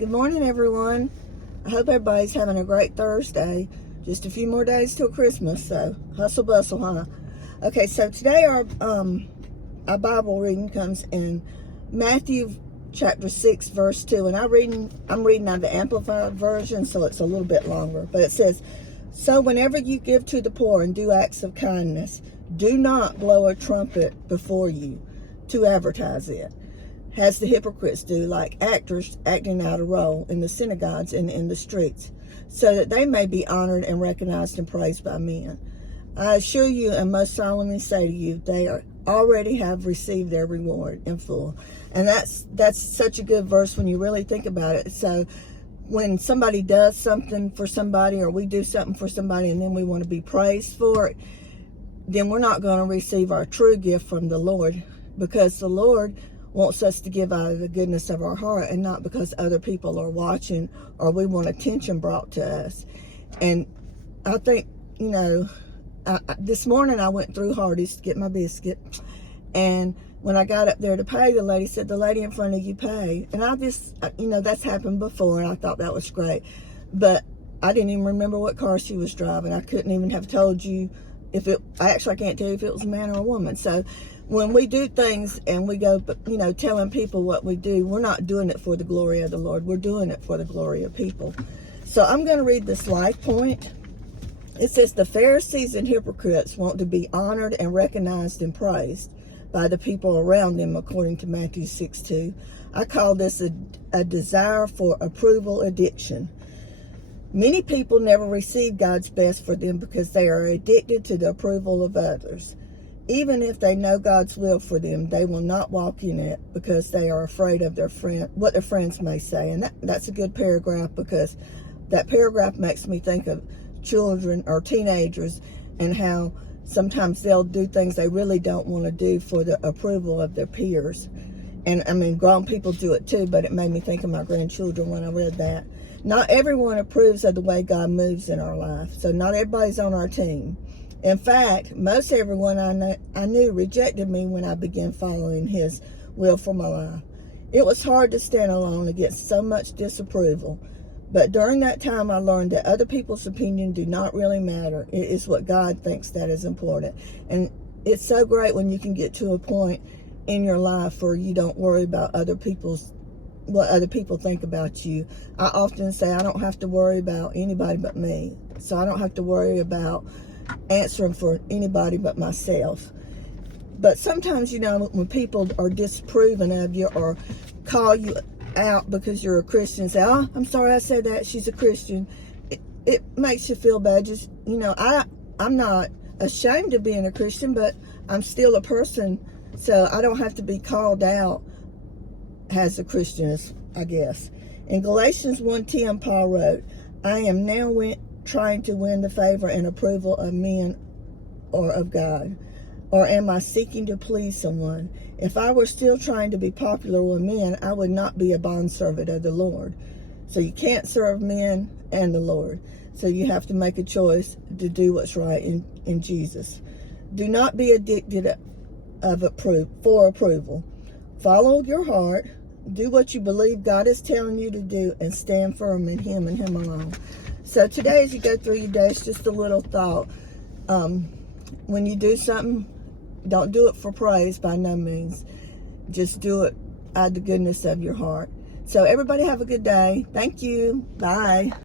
Good morning, everyone. I hope everybody's having a great Thursday. Just a few more days till Christmas, so hustle bustle, huh? Okay, so today our Bible reading comes in Matthew chapter 6, verse 2, and I'm reading out the Amplified version, so it's a little bit longer. But it says, "So whenever you give to the poor and do acts of kindness, do not blow a trumpet before you to advertise it, as the hypocrites do, like actors acting out a role in the synagogues and in the streets, so that they may be honored and recognized and praised by men. I assure you and most solemnly say to you, they already have received their reward in full." And that's such a good verse when you really think about it. So when somebody does something for somebody, or we do something for somebody, and then we want to be praised for it, then we're not going to receive our true gift from the Lord, because the Lord wants us to give out of the goodness of our heart, and not because other people are watching or we want attention brought to us. And I think, this morning I went through Hardee's to get my biscuit, and when I got up there to pay, the lady said, "The lady in front of you pay." And I just, that's happened before, and I thought that was great. But I didn't even remember what car she was driving. I couldn't even have told you I can't tell you if it was a man or a woman. So when we do things and we go, telling people what we do, we're not doing it for the glory of the Lord. We're doing it for the glory of people. So I'm going to read this life point. It says, "The Pharisees and hypocrites want to be honored and recognized and praised by the people around them," according to Matthew 6:2. I call this a desire for approval addiction. Many people never receive God's best for them because they are addicted to the approval of others. Even if they know God's will for them, they will not walk in it because they are afraid of what their friends may say. And that's a good paragraph, because that paragraph makes me think of children or teenagers, and how sometimes they'll do things they really don't want to do for the approval of their peers. And I mean, grown people do it too, but it made me think of my grandchildren when I read that. Not everyone approves of the way God moves in our life, so not everybody's on our team. In fact, most everyone I knew rejected me when I began following His will for my life. It was hard to stand alone against so much disapproval. But during that time, I learned that other people's opinion do not really matter. It is what God thinks that is important. And it's so great when you can get to a point in your life where you don't worry about what other people think about you. I often say I don't have to worry about anybody but me. So I don't have to worry about answering for anybody but myself. But sometimes, when people are disapproving of you or call you out because you're a Christian, say, "Oh, I'm sorry I said that, she's a Christian," it makes you feel bad. Just, I'm not ashamed of being a Christian, but I'm still a person, so I don't have to be called out as a Christian, I guess. In Galatians 1:10, Paul wrote, "I am now trying to win the favor and approval of men or of God. Or am I seeking to please someone? If I were still trying to be popular with men, I would not be a bondservant of the Lord." So you can't serve men and the Lord. So you have to make a choice to do what's right in Jesus. Do not be addicted for approval. Follow your heart. Do what you believe God is telling you to do, and stand firm in Him and Him alone. So today, as you go through your day, it's just a little thought. When you do something, don't do it for praise, by no means. Just do it out of the goodness of your heart. So everybody have a good day. Thank you. Bye.